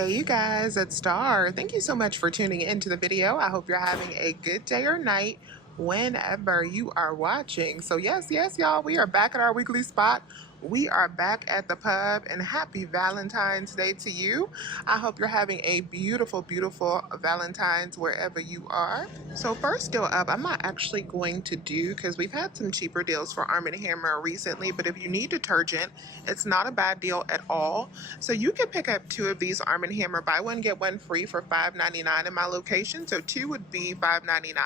Hey you guys, it's Star. Thank you so much for tuning into the video. I hope you're having a good day or night whenever you are watching. So yes, y'all, we are back at our weekly spot. We are back at the pub, and happy Valentine's Day to you. I hope you're having a beautiful Valentine's wherever you are. So first deal up, I'm not actually going to do, because we've had some cheaper deals for Arm & Hammer recently, but if you need detergent, it's not a bad deal at all. So you can pick up 2 of these Arm & Hammer buy one get one free for $5.99 in my location, so 2 would be $5.99.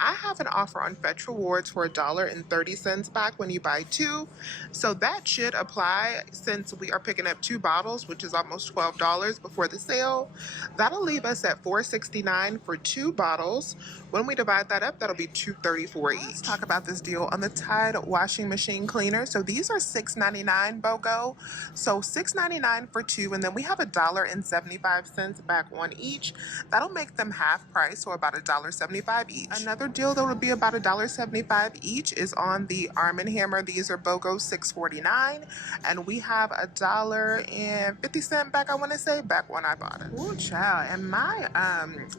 I have an offer on Fetch Rewards for $1.30 back when you buy 2, so that should apply since we are picking up 2 bottles, which is almost $12 before the sale. That'll leave us at $4.69 for 2 bottles. When we divide that up, that'll be $2.34 each. Let's talk about this deal on the Tide washing machine cleaner. So these are $6.99 BOGO, so $6.99 for 2, and then we have $1.75 back on each. That'll make them half price, so about $1.75 each. Another deal that would be about $1.75 each is on the Arm & Hammer. These are BOGO $6.49, and we have $1.50 back, I want to say, back when I bought it. Ooh, child. And my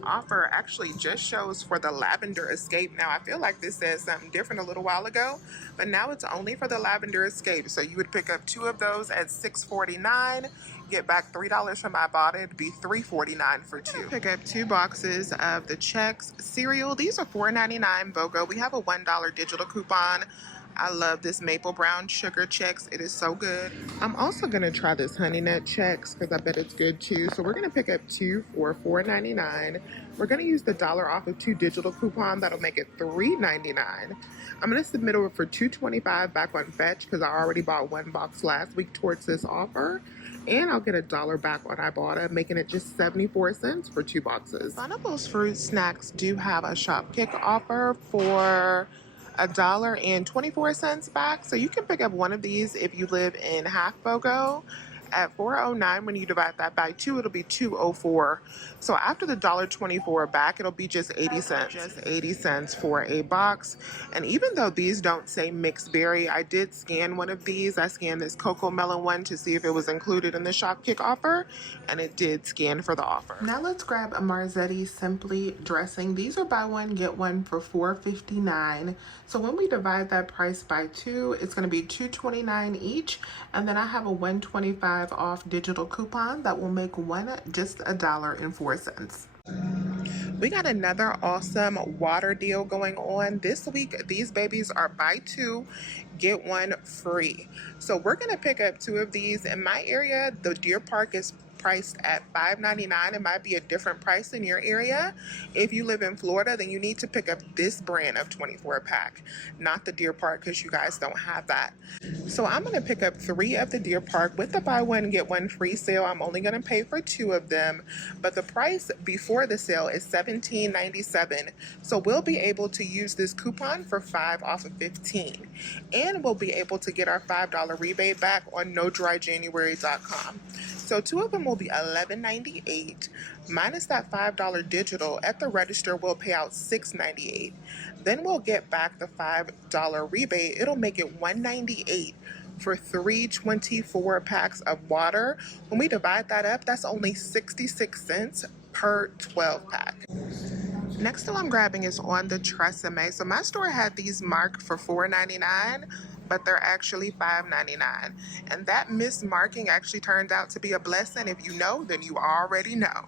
offer actually just shows for the Lavender Escape. Now, I feel like this says something different a little while ago, but now it's only for the Lavender Escape. So you would pick up 2 of those at $6.49, get back $3 from I bought it. It'd be $3.49 for 2. Pick up 2 boxes of the Chex cereal. These are $4.99 BOGO. We have a $1 digital coupon. I love this maple brown sugar Chex. It is so good. I'm also going to try this honey nut Chex because I bet it's good too. So we're going to pick up 2 for $4.99. We're going to use the $1 off of 2 digital coupon. That'll make it $3.99. I'm going to submit over for $2.25 back on Fetch because I already bought 1 box last week towards this offer. And I'll get $1 back when I bought it, making it just 74 cents for 2 boxes. Funables Fruit Snacks do have a Shopkick offer for $1.24 back, so you can pick up 1 of these if you live in half BOGO at $4.09. When you divide that by 2, it'll be $2.04. So after the $1.24 back, it'll be just 80 cents. Just 80 cents for a box. And even though these don't say mixed berry, I did scan one of these. I scanned this cocoa melon one to see if it was included in the Shopkick offer, and it did scan for the offer. Now let's grab a Marzetti Simply dressing. These are buy one get one for $4.59. So when we divide that price by 2, it's going to be $2.29 each, and then I have a $1.25 off digital coupon that will make one just $1.04. We got another awesome water deal going on this week. These babies are buy 2 get 1 free. So we're gonna pick up 2 of these. In my area, the Deer Park is priced at $5.99. It might be a different price in your area. If you live in Florida, then you need to pick up this brand of 24 pack, not the Deer Park, because you guys don't have that. So I'm going to pick up 3 of the Deer Park with the buy one get one free sale. I'm only going to pay for 2 of them, but the price before the sale is $17.97. So we'll be able to use this coupon for 5 off of 15, and we'll be able to get our $5 rebate back on NoDryJanuary.com. So 2 of them will be $11.98 minus that $5 digital. At the register, we'll pay out $6.98. Then we'll get back the $5 rebate. It'll make it $1.98 for 3 24 packs of water. When we divide that up, that's only 66 cents per 12 pack. Next deal I'm grabbing is on the Tresemme. So my store had these marked for $4.99, but they're actually $5.99. And that mismarking actually turned out to be a blessing. If you know, then you already know.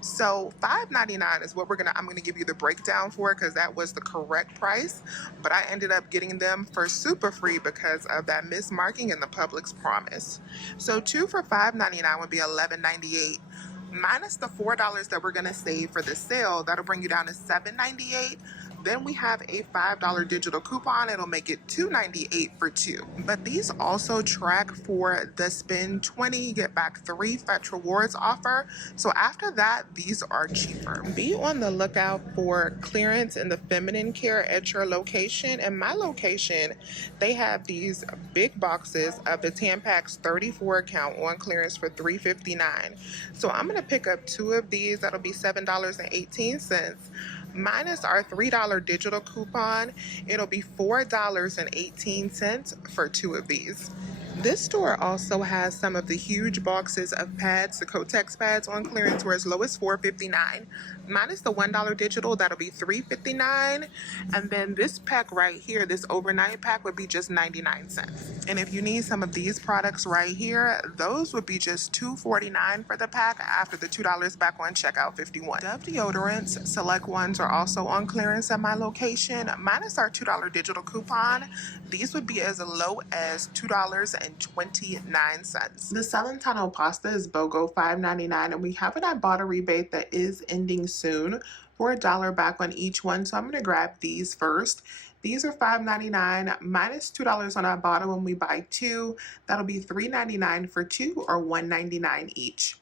So $5.99 is what I'm gonna give you the breakdown for, because that was the correct price, but I ended up getting them for super free because of that mismarking and the Publix promise. So 2 for $5.99 would be $11.98. Minus the $4 that we're going to save for the sale, that'll bring you down to $7.98. Then we have a $5 digital coupon. It'll make it $2.98 for 2. But these also track for the spend 20, get back 3 Fetch Rewards offer. So after that, these are cheaper. Be on the lookout for clearance in the feminine care at your location. In my location, they have these big boxes of the Tampax 34 count on clearance for $3.59. So I'm going to pick up 2 of these. That'll be $7.18. Minus our $3 digital coupon, it'll be $4.18 for 2 of these. This store also has some of the huge boxes of pads, the Kotex pads on clearance, where as low as $4.59. Minus the $1 digital, that'll be $3.59. And then this pack right here, this overnight pack, would be just 99¢. And if you need some of these products right here, those would be just $2.49 for the pack after the $2 back on checkout, 51. Dove deodorants, select ones are also on clearance at my location. Minus our $2 digital coupon, these would be as low as $2.29. The Celentano pasta is BOGO $5.99, and we have an I bought a rebate that is ending soon for $1 back on each one. So I'm going to grab these first. These are $5.99 minus $2 on Ibotta when we buy two. That'll be $3.99 for two or $1.99 each.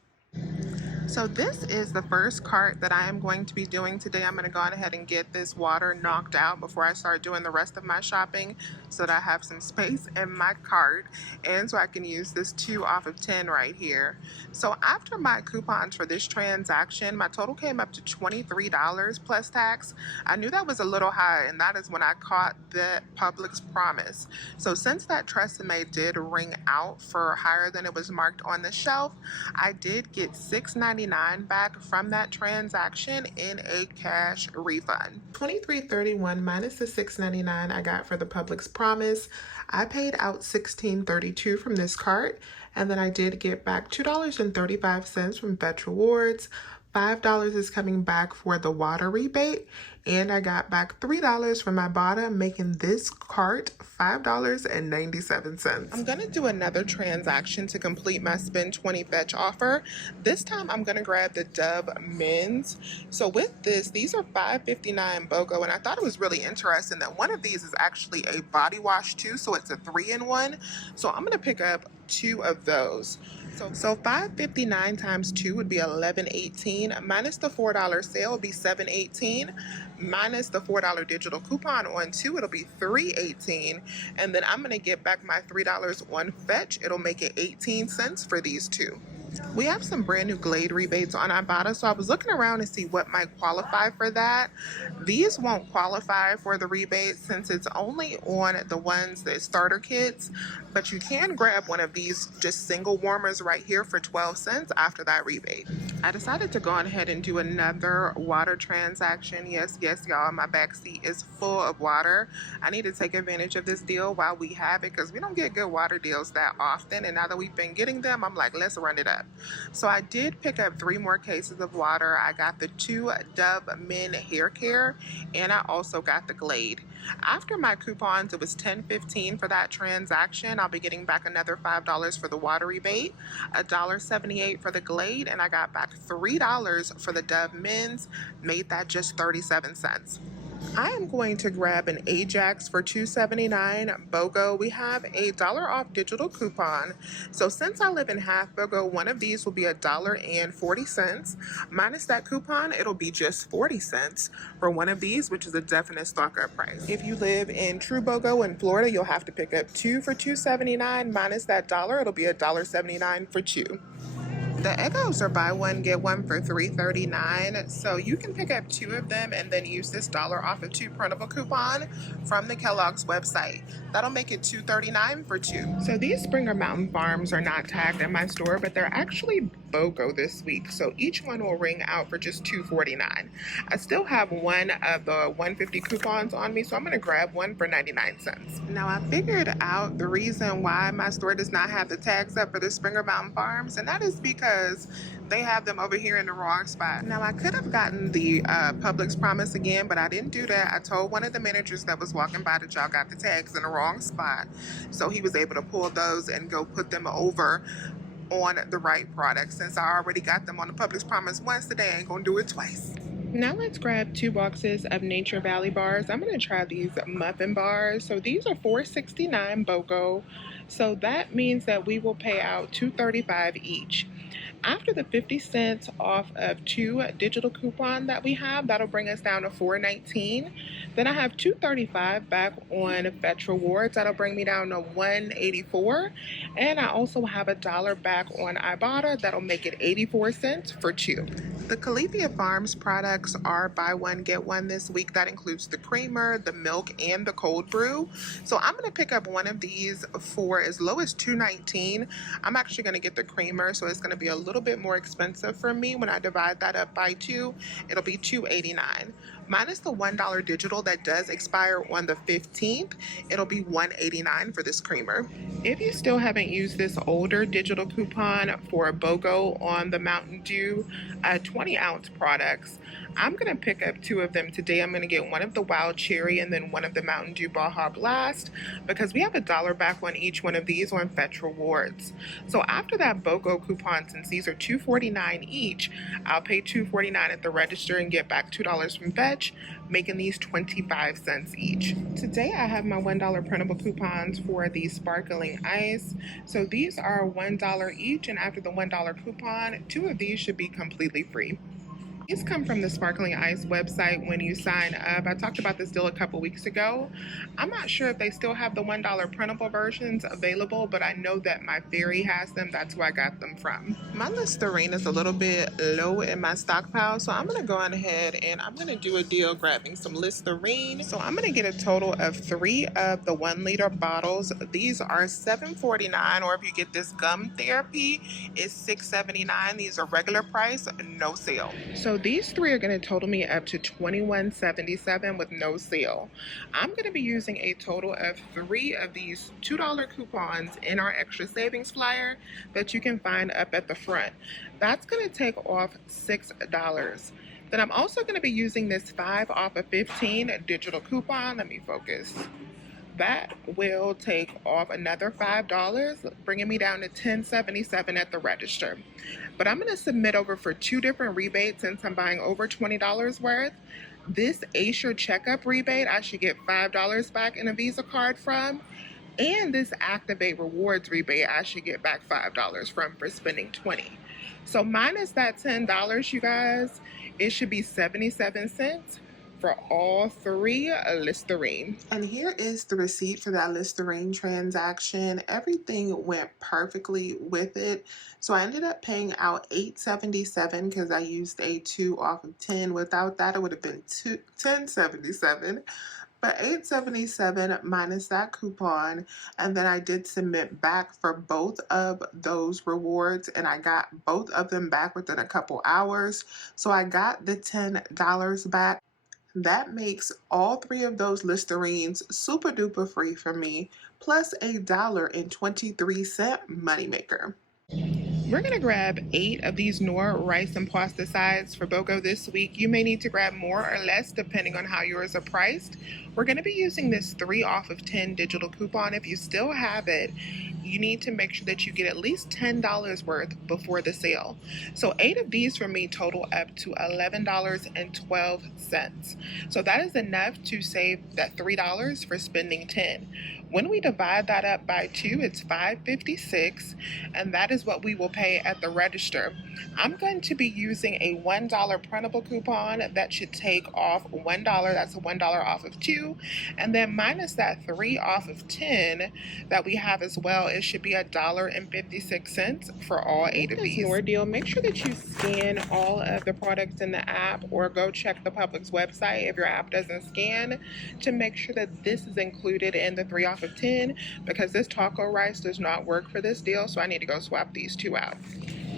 So this is the first cart that I am going to be doing today. I'm going to go ahead and get this water knocked out before I start doing the rest of my shopping so that I have some space in my cart and so I can use this 2 off of 10 right here. So after my coupons for this transaction, my total came up to $23 plus tax. I knew that was a little high, and that is when I caught the Publix promise. So since that Tresemme did ring out for higher than it was marked on the shelf, I did get $6.99 back from that transaction in a cash refund. $23.31 minus the $6.99 I got for the Publix promise. I paid out $16.32 from this cart, and then I did get back $2.35 from Fetch Rewards. $5 is coming back for the water rebate, and I got back $3 from Ibotta, making this cart $5.97. I'm gonna do another transaction to complete my spend 20 fetch offer. This time I'm gonna grab the Dove men's. So with this, these are $5.59 BOGO, and I thought it was really interesting that one of these is actually a body wash too, so it's a 3-in-1. So I'm gonna pick up 2 of those. So $5.59 times 2 would be $11.18. Minus the $4 sale would be $7.18. Minus the $4 digital coupon on 2, it'll be $3.18. And then I'm going to get back my $3 on Fetch. It'll make it 18 cents for these 2. We have some brand new Glade rebates on Ibotta, so I was looking around to see what might qualify for that. These won't qualify for the rebate since it's only on the ones that starter kits, but you can grab one of these just single warmers right here for 12 cents after that rebate. I decided to go ahead and do another water transaction. Yes, y'all, my back seat is full of water. I need to take advantage of this deal while we have it because we don't get good water deals that often, and now that we've been getting them, I'm like, let's run it up. So I did pick up 3 more cases of water. I got the 2 Dove Men Hair Care, and I also got the Glade. After my coupons, it was $10.15 for that transaction. I'll be getting back another $5 for the water rebate, $1.78 for the Glade, and I got back $3 for the Dove Men's, made that just 37 cents. I am going to grab an Ajax for $2.79 BOGO. We have a $1 off digital coupon. So since I live in half BOGO, one of these will be $1.40. Minus that coupon, it'll be just 40 cents for one of these, which is a definite stock up price. If you live in true BOGO in Florida, you'll have to pick up 2 for $2.79. Minus that $1, it'll be $1.79 for 2. The Eggos are buy one, get one for $3.39, so you can pick up 2 of them and then use this $1 off of 2 printable coupon from the Kellogg's website. That'll make it $2.39 for 2. So these Springer Mountain Farms are not tagged in my store, but they're actually BOGO this week, so each one will ring out for just $2.49. I still have one of the 150 coupons on me, so I'm going to grab one for 99 cents. Now I figured out the reason why my store does not have the tags up for the Springer Mountain Farms, and that is because they have them over here in the wrong spot. Now I could have gotten the Publix promise again, but I didn't do that. I told one of the managers that was walking by that y'all got the tags in the wrong spot, so he was able to pull those and go put them over on the right product. Since I already got them on the Publix promise once today, I ain't gonna do it twice. Now let's grab 2 boxes of Nature Valley bars. I'm gonna try these muffin bars. So these are $4.69 BOGO. So that means that we will pay out $2.35 each. After the 50 cents off of 2 digital coupon that we have, that'll bring us down to $4.19. Then I have $2.35 back on Fetch Rewards. That'll bring me down to $1.84. And I also have $1 back on Ibotta. That'll make it 84 cents for 2. The Califia Farms products are buy one, get one this week. That includes the creamer, the milk, and the cold brew. So I'm going to pick up one of these for as low as $2.19. I'm actually going to get the creamer, so it's going to be a little bit more expensive for me. When I divide that up by 2, it'll be $2.89. Minus the $1 digital that does expire on the 15th, it'll be $1.89 for this creamer. If you still haven't used this older digital coupon for a BOGO on the Mountain Dew 20-ounce products, I'm going to pick up 2 of them today. I'm going to get one of the Wild Cherry and then one of the Mountain Dew Baja Blast, because we have $1 back on each one of these on Fetch Rewards. So after that BOGO coupon, since these are $2.49 each, I'll pay $2.49 at the register and get back $2 from Fetch, making these 25 cents each. Today I have my $1 printable coupons for the sparkling ice. So these are $1 each, and after the $1 coupon, 2 of these should be completely free. These come from the Sparkling Ice website when you sign up. I talked about this deal a couple weeks ago. I'm not sure if they still have the $1 printable versions available, but I know that my Fairy has them. That's where I got them from. My Listerine is a little bit low in my stockpile, so I'm going to go on ahead and I'm going to do a deal grabbing some Listerine. So I'm going to get a total of 3 of the 1-liter bottles. These are $7.49, or if you get this gum therapy, it's $6.79. These are regular price, no sale. So these 3 are going to total me up to $21.77 with no sale. I'm going to be using a total of 3 of these $2 coupons in our extra savings flyer that you can find up at the front. That's going to take off $6. Then I'm also going to be using this 5 off of 15 digital coupon. Let me focus. That will take off another $5, bringing me down to $10.77 at the register. But I'm going to submit over for 2 different rebates since I'm buying over $20 worth. This Ace Your Checkup rebate, I should get $5 back in a Visa card from. And this Activate Rewards rebate, I should get back $5 from for spending $20. So minus that $10, you guys, it should be 77 cents for all 3 Listerine. And here is the receipt for that Listerine transaction. Everything went perfectly with it. So I ended up paying out $8.77 because I used a 2 off of 10. Without that, it would have been $10.77. But $8.77 minus that coupon, and then I did submit back for both of those rewards, and I got both of them back within a couple hours. So I got the $10 back. That makes all 3 of those Listerines super duper free for me, plus $1.23 moneymaker. We're going to grab 8 of these Knorr rice and pasta sides for BOGO this week. You may need to grab more or less depending on how yours are priced. We're going to be using this 3 off of 10 digital coupon. If you still have it, you need to make sure that you get at least $10 worth before the sale. So 8 of these for me total up to $11.12. So that is enough to save that $3 for spending 10. When we divide that up by 2, it's $5.56, and that is what we will pay at the register. I'm going to be using a $1 printable coupon that should take off $1. That's a $1 off of 2, and then minus that 3 off of 10 that we have as well, it should be $1.56 for all 8 of these. Your deal. Make sure that you scan all of the products in the app, or go check the Publix website if your app doesn't scan, to make sure that this is included in the 3 off of 10, because this taco rice does not work for this deal, so I need to go swap these 2 out.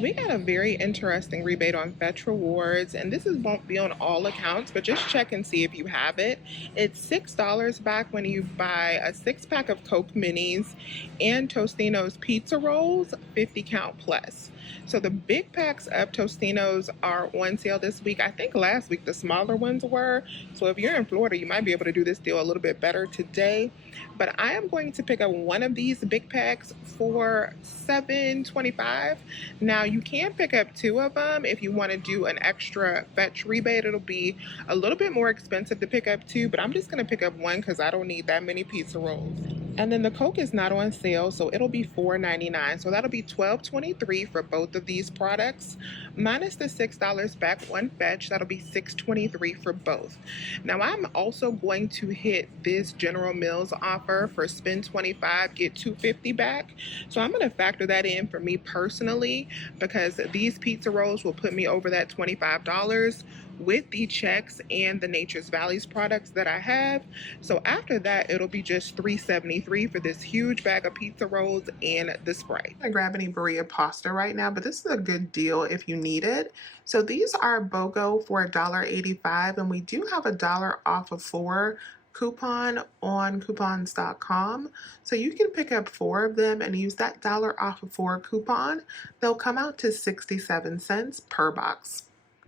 We got a very interesting rebate on Fetch Rewards, and won't be on all accounts, but just check and see if you have it. It's $6 back when you buy a 6-pack of Coke Minis and Tostino's pizza rolls, 50 count plus. So the big packs of Tostinos are on sale this week. I think last week the smaller ones were. So if you're in Florida, you might be able to do this deal a little bit better today. But I am going to pick up one of these big packs for $7.25. Now you can pick up 2 of them if you want to do an extra Fetch rebate. It'll be a little bit more expensive to pick up 2, but I'm just going to pick up 1 because I don't need that many pizza rolls. And then the Coke is not on sale, so it'll be $4.99. So that'll be $12.23 for both of these products, minus the $6 back on fetch. That'll be $6.23 for both. Now I'm also going to hit this General Mills offer for spend 25 get 250 back. So I'm going to factor that in for me personally, because these pizza rolls will put me over that $25 with the checks and the Nature's Valleys products that I have. So after that, it'll be just $3.73 for this huge bag of pizza rolls and the spray. I'm gonna grab any burrito pasta right now, but this is a good deal if you need it. So these are BOGO for $1.85, and we do have $1 off of 4 coupon on coupons.com. So you can pick up 4 of them and use that $1 off of 4 coupon. They'll come out to 67 cents per box.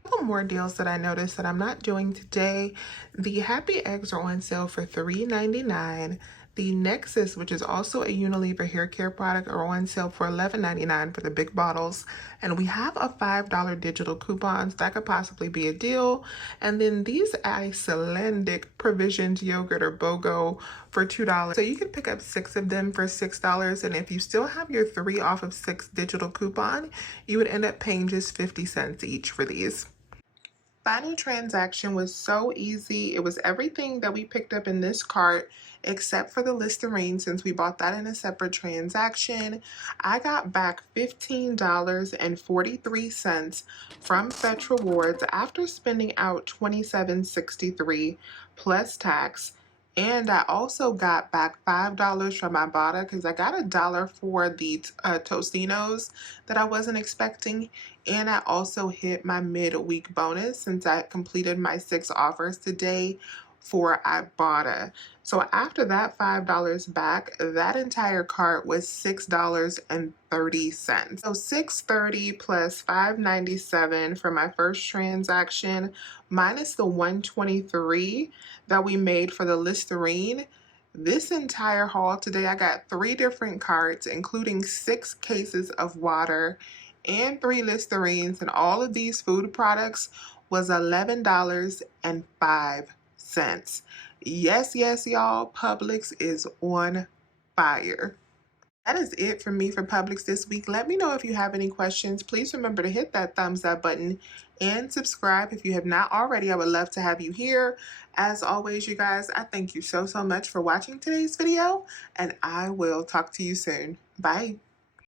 Couple more deals that I noticed that I'm not doing today. The Happy Eggs are on sale for $3.99. The Nexus, which is also a Unilever hair care product, are on sale for $11.99 for the big bottles. And we have a $5 digital coupons. That could possibly be a deal. And then these Icelandic Provisions yogurt are BOGO for $2. So you can pick up 6 of them for $6. And if you still have your 3 off of 6 digital coupon, you would end up paying just 50 cents each for these. Final transaction was so easy. It was everything that we picked up in this cart except for the Listerine, since we bought that in a separate transaction. I got back $15.43 from Fetch Rewards after spending out $27.63 plus tax. And I also got back $5 from Ibotta because I got $1 for the Tostinos that I wasn't expecting. And I also hit my midweek bonus since I completed my 6 offers today for Ibotta. So after that $5 back, that entire cart was $6.30. So $6.30 plus $5.97 for my first transaction, minus the $123 that we made for the Listerine. This entire haul today, I got 3 different carts, including 6 cases of water and 3 Listerines, and all of these food products was $11.05. Yes, yes, y'all, Publix is on fire. That is it for me for Publix this week. Let me know if you have any questions. Please remember to hit that thumbs up button and subscribe if you have not already. I would love to have you here. As always, you guys, I thank you so much for watching today's video, and I will talk to you soon. Bye.